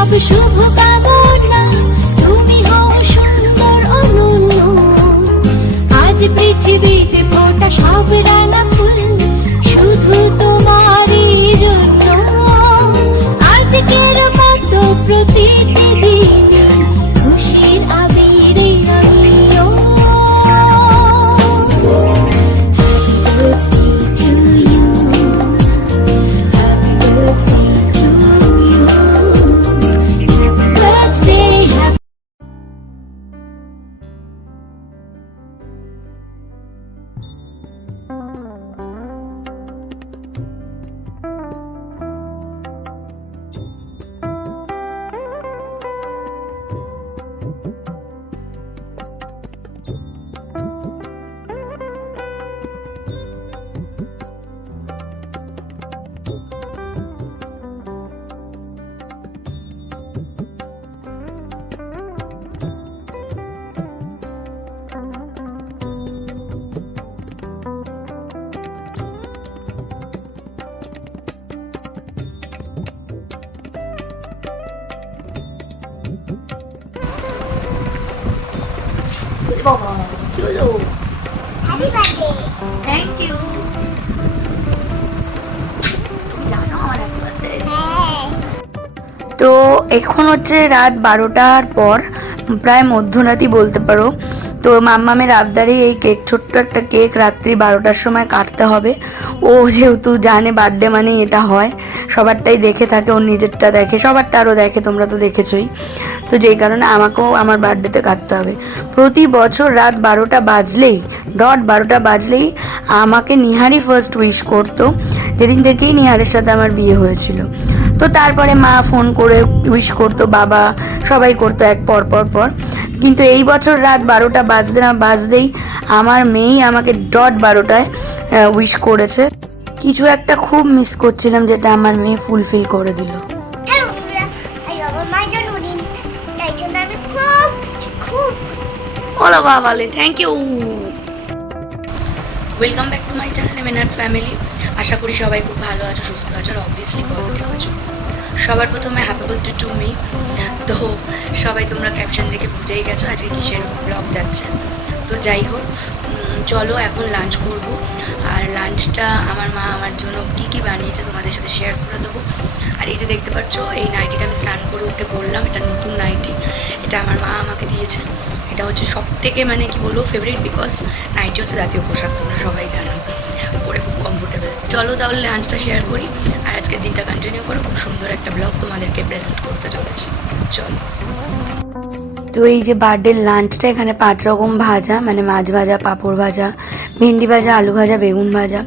সব শুভ কামনা, তুমি হও সুন্দর অনন্য। আজ পৃথিবীতে ফোটা সব রাঙা ফুল শুধু তোমারই জন্য। আজকের মতো প্রতিটি দিনে খুশির আবিরে রঙিও। বাবা কি হলো? Happy birthday. Thank you. জানো আমার হ্যাপি বার্থডে। তো এখন হচ্ছে রাত 12টার পর, প্রায় মধ্যরাতই বলতে পারো। তো মাম্মামের আবদারে এই কেক, ছোট্ট একটা কেক রাত্রি 12টার সময় কাটতে হবে। ও যেহেতু জানে বার্থডে মানেই এটা হয়, সবারটাই দেখে থাকে, ওর নিজেরটা দেখে, সবারটা আরও দেখে, তোমরা তো দেখেছোই। তো যেই কারণে আমাকেও আমার বার্থডেতে কাটতে হবে। প্রতি বছর রাত 12টা বাজলেই, ডট 12টা বাজলেই আমাকে নিহারই ফার্স্ট উইশ করতো, যেদিন থেকেই নিহারের সাথে আমার বিয়ে হয়েছিল। তো তারপরে মা ফোন করে উইশ করতো, বাবা, সবাই করতো এক পর পর পর। কিন্তু এই বছর রাত 12টা বাজতেই আমার মেয়েই আমাকে ডট 12টায় উইশ করেছে। কিছু একটা খুব মিস করছিলাম, যেটা আমার মেয়ে ফুলফিল করে দিল। ওলা বাবালে, thank you. Welcome back to my channel MNR family. আশা করি সবাই খুব ভালো আছো, সুস্থ আছো, আর অবভিয়াসলি পজিটিভ আছো। সবার প্রথমে হ্যাপি বার্থডে টু মি। তো সবাই তোমরা ক্যাপশন দেখে বুঝেই গেছো আজকে কিসের ব্লগ যাচ্ছে। তো যাই হোক, চলো এখন লাঞ্চ করব। আর লাঞ্চটা আমার মা আমার জন্য কী কী বানিয়েছে তোমাদের সাথে শেয়ার করে দেবো। আর এই যে দেখতে পাচ্ছ, এই নাইটিটা আমি স্নান করে উঠে পরলাম, এটা নতুন নাইটি, এটা আমার মা আমাকে দিয়েছে। এটা হচ্ছে সব থেকে মানে কি বলবো ফেভারিট, বিকজ নাইটি হচ্ছে জাতীয় পোশাক, তোমরা সবাই জানো, পরে খুব কমফোর্টেবল। চলো তাহলে লাঞ্চটা শেয়ার করি, আর আজকের দিনটা কন্টিনিউ করো। খুব সুন্দর একটা ব্লগ তোমাদেরকে প্রেজেন্ট করতে চলেছি, চলো। তো এই যে বার্থডের লাঞ্চটা, এখানে 5 রকম ভাজা, মানে মাছ ভাজা, পাঁপড় ভাজা, ভেন্ডি ভাজা, আলু ভাজা, বেগুন ভাজা,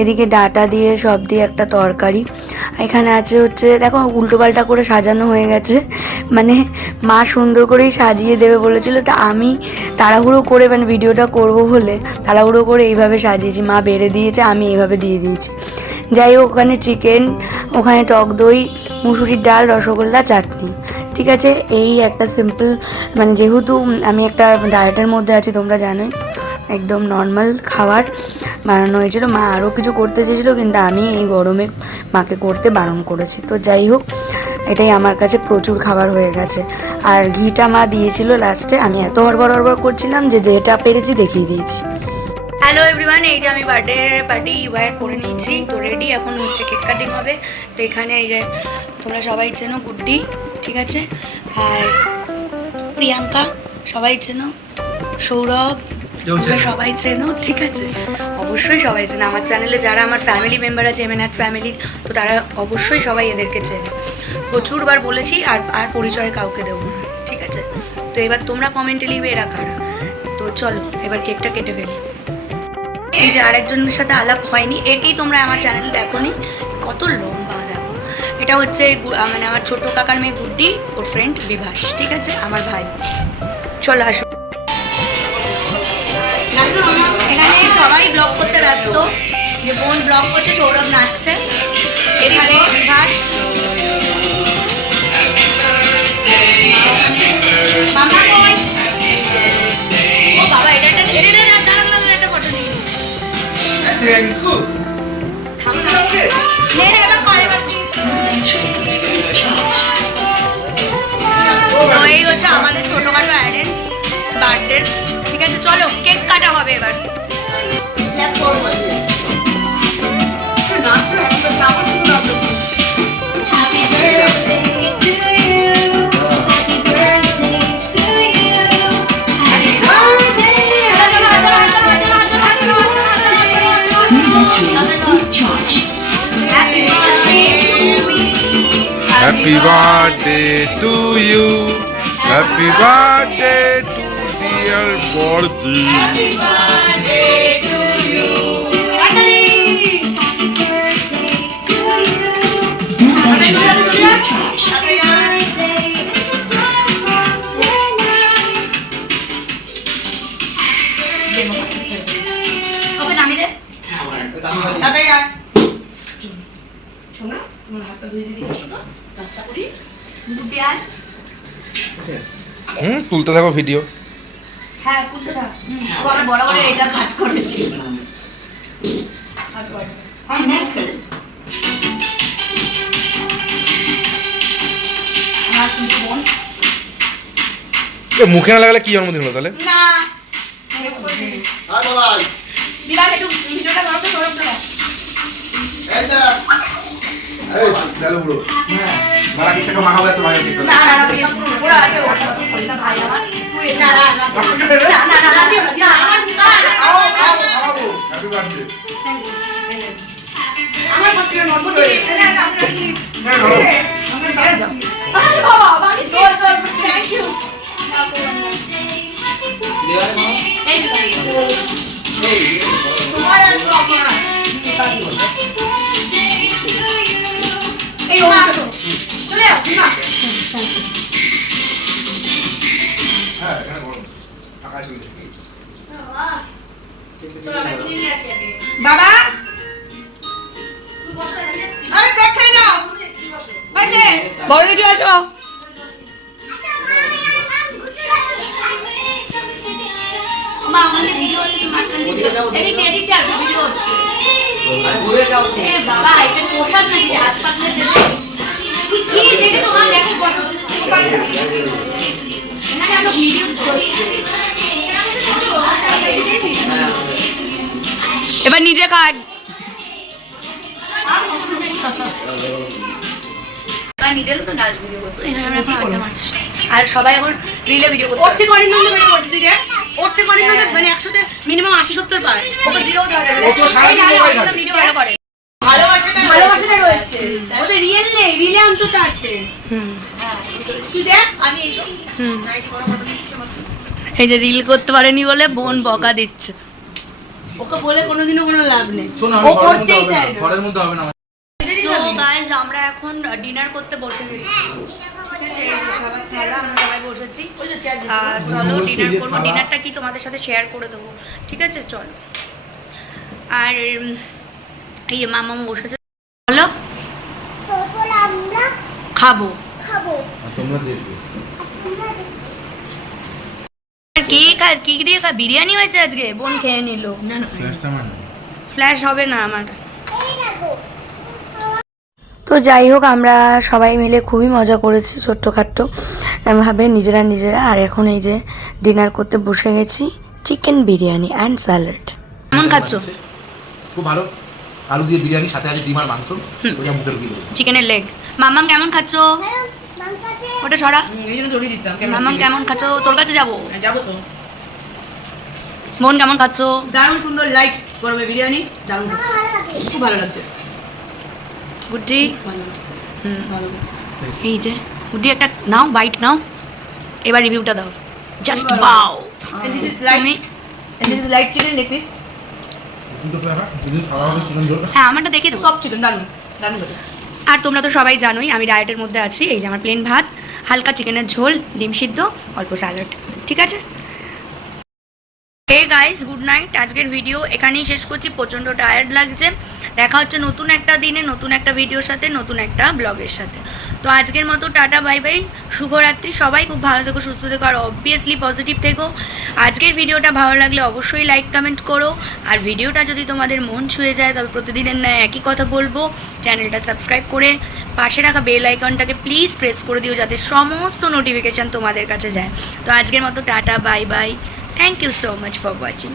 এদিকে ডাটা দিয়ে সব দিয়ে একটা তরকারি। এখানে আছে হচ্ছে, দেখো উল্টোপাল্টা করে সাজানো হয়ে গেছে, মানে মা সুন্দর করেই সাজিয়ে দেবে বলেছিল, তা আমি তাড়াহুড়ো করে, মানে ভিডিওটা করব বলে তাড়াহুড়ো করে এইভাবে সাজিয়েছি। মা বেড়ে দিয়েছে, আমি এইভাবে দিয়ে দিয়েছি। যাই হোক, ওখানে চিকেন, ওখানে টক দই, মুসুরির ডাল, রসগোল্লা, চাটনি। ঠিক আছে, এই একটা সিম্পল, মানে যেহেতু আমি একটা ডায়েটের মধ্যে আছি তোমরা জানোই, একদম নর্মাল খাবার বানানো হয়েছিল। মা আরও কিছু করতে চেয়েছিলো, কিন্তু আমি এই গরমে মাকে করতে বারণ করেছি। তো যাই হোক, এটাই আমার কাছে প্রচুর খাবার হয়ে গেছে। আর ঘিটা মা দিয়েছিল লাস্টে, আমি এত হড়বড় করছিলাম যে যেটা পেরেছি দেখিয়ে দিয়েছি। হ্যালো এভরিওয়ান, এই যে আমি বার্থডে পার্টি ওয়্যার করে নিয়েছি, তো রেডি। এখন হচ্ছে কেক কাটিং হবে। তো এখানে এই যে তোমরা সবাই চেনো গুড্ডি, ঠিক আছে, আর প্রিয়াঙ্কা সবাই চেনো, সৌরভ সবাই চেনো, ঠিক আছে, অবশ্যই সবাই চেনো। আমার চ্যানেলে যারা আমার ফ্যামিলি মেম্বার আছে এমএনআর ফ্যামিলির, তো তারা অবশ্যই সবাই এদেরকে চেনে। প্রচুরবার বলেছি, আর পরিচয় কাউকে দেবো না, ঠিক আছে। তো এবার তোমরা কমেন্টে লিখবে এরা কারা। তো চলো এবার কেকটা কেটে ফেলি। এই যে আরেকজনের সাথে আলাপ হয়নি, একেই তোমরা আমার চ্যানেল দেখোনি, কত লম্বা দেখো। এটা হচ্ছে মানে আমার ছোট কাকার মেয়ে গুড্ডি, ওর ফ্রেন্ড বিভাস, ঠিক আছে, আমার ভাই। চলো আসো। এখানে সবাই ব্লগ করতে ব্যস্ত, যে বোন ব্লগ করছে, সৌরভ নাচছে, এখানে বিভাস, মামা কই, ও বাবা, এটা একটা ফটো দিই। দেখো থাম না নে রে, এবার কর, এবার Happy birthday to you. Happy birthday to dear Borji. ওকে নামিয়ে দে। শোনা তোমার হাতটা ধুয়ে দিদি শোনা বাচ্চা করি দুধে আয়। তুলতে থাকো ভিডিও। হ্যাঁ খুলতে থাক। বড় বড় করে এটা কাজ করে। আমার শুনতে বোন মুখে না লাগালে কি জন্মদিন হলো তাহলে? না বিরাট একটু ভিডিওটা করো তো সরব চলো। না না না প্লিজ ওরা আগে ওরা ভাই আমার তুই না না না না না না আমার আও আও আমার পাশে নষ্ট হয়ে আপনারা কি আমার বাস আরে বাবা বালি থ্যাংক ইউ তোমার আর বাবা এই ওমা আসো চলে যাও বিমা চলো আমরা কিনে নিয়ে আসি আগে বাবা আরে দেখ খাই নাও বাইরে বড় দিদি আসো মা আমাদের ভিডিও হচ্ছে তুমি মাঝখান দিয়ে এদিক দিয়ে আসো ভিডিও হচ্ছে আরে ঘুরে যাও এ বাবা এটা পোশাক নাকি হাত পাতলে দেবে কি দেখে তো মা দেখো বসো এখানে আমরা ভিডিও করছি এবার নিজে খা নিজেরও তো ডান্স ভিডিও করতে আর সবাই এখন রিলে ভিডিও করতে ওরতে করিন নন্দ বেশি করতে দিদি ওরতে করিন নন্দ মানে 100 তে মিনিমাম 80-70 পায় ওকে জিরো দেওয়া যাবে ও তো সারা দিন ভিডিও ভালো করে ভালোবাসাটা রয়েছে ওদের রিয়েল নেই রিলে অন্তত আছে তুই দেখ আমি এই এই যে রিল করতে পারেনি বলে বোন বকা দিচ্ছে ওকে বলে কোনোদিনও কোনো লাভ নেই শোনো ও করতেই চায় না ঘরের মধ্যে হবে না। সো গাইস আমরা এখন ডিনার করতে বসে গেছি ঠিক আছে এই যে সবার থালা আমরা সবাই বসেছি ওই যে চেয়ার চলো ডিনার করবো ডিনারটা কি তোমাদের সাথে শেয়ার করে দেবো ঠিক আছে চলো আর এই যে মামাম বসেছে বলো খাবো তোমরা দেখবে কি দিয়ে বিরিয়ানি হয়েছে আজকে বোন খেয়ে নিল না না ফ্ল্যাশ হবে না আমার তো যাই হোক আমরা সবাই মিলে খুবই মজা করেছি ছোট্টখাট্টো ভাবে নিজেরা আর এখন এই যে ডিনার করতে বসে গেছি চিকেন বিরিয়ানি অ্যান্ড স্যালাড কেমন খাচ্ছ খুব ভালো আলু দিয়ে বিরিয়ানি সাথে আছে ডিম আর মাংস ওটা মুখে ঢুকিয়ে দেবো চিকেনের লেগ মামাম কেমন খাচ্ছ ওটা সরা এই জন্য জড়িয়ে দিতাম মামাম কেমন খাচ্ছ তোর কাছে যাবো যাবো তো বোন কেমন খাচ্ছ দারুণ সুন্দর লাইট গরমে বিরিয়ানি দারুণ লাগছে খুব ভালো লাগছে গুড্ডি ভালো লাগছে ভালো এই যে গুড্ডি একটা নাও বাইট নাও এবার রিভিউটা দাও জাস্ট বাও and this is light and this is light chicken leg piece হ্যাঁ আমারটা দেখে দেবো সব চিকেন দারুণ দারুণ কথা আর তোমরা তো সবাই জানোই আমি ডায়েটের মধ্যে আছি এই যে আমার প্লেন ভাত হালকা চিকেনের ঝোল ডিম সিদ্ধ অল্প স্যালাড ঠিক আছে হে গাইস গুড নাইট আজকের ভিডিও এখানেই শেষ করছি প্রচণ্ড টায়ার্ড লাগছে দেখা হচ্ছে নতুন একটা দিনে নতুন একটা ভিডিওর সাথে নতুন একটা ব্লগের সাথে তো আজকের মতো টাটা বাই বাই শুভরাত্রি সবাই খুব ভালো থেকো সুস্থ থেকো আর অবভিয়াসলি পজিটিভ থেকো আজকের ভিডিওটা ভালো লাগলে অবশ্যই লাইক কমেন্ট করো আর ভিডিওটা যদি তোমাদের মন ছুঁয়ে যায় তবে প্রতিদিনের ন্যায় একই কথা বলবো চ্যানেলটা সাবস্ক্রাইব করে পাশে রাখা বেল আইকনটাকে প্লিজ প্রেস করে দিও যাতে সমস্ত নোটিফিকেশান তোমাদের কাছে যায় তো আজকের মতো tata bye bye thank you so much for watching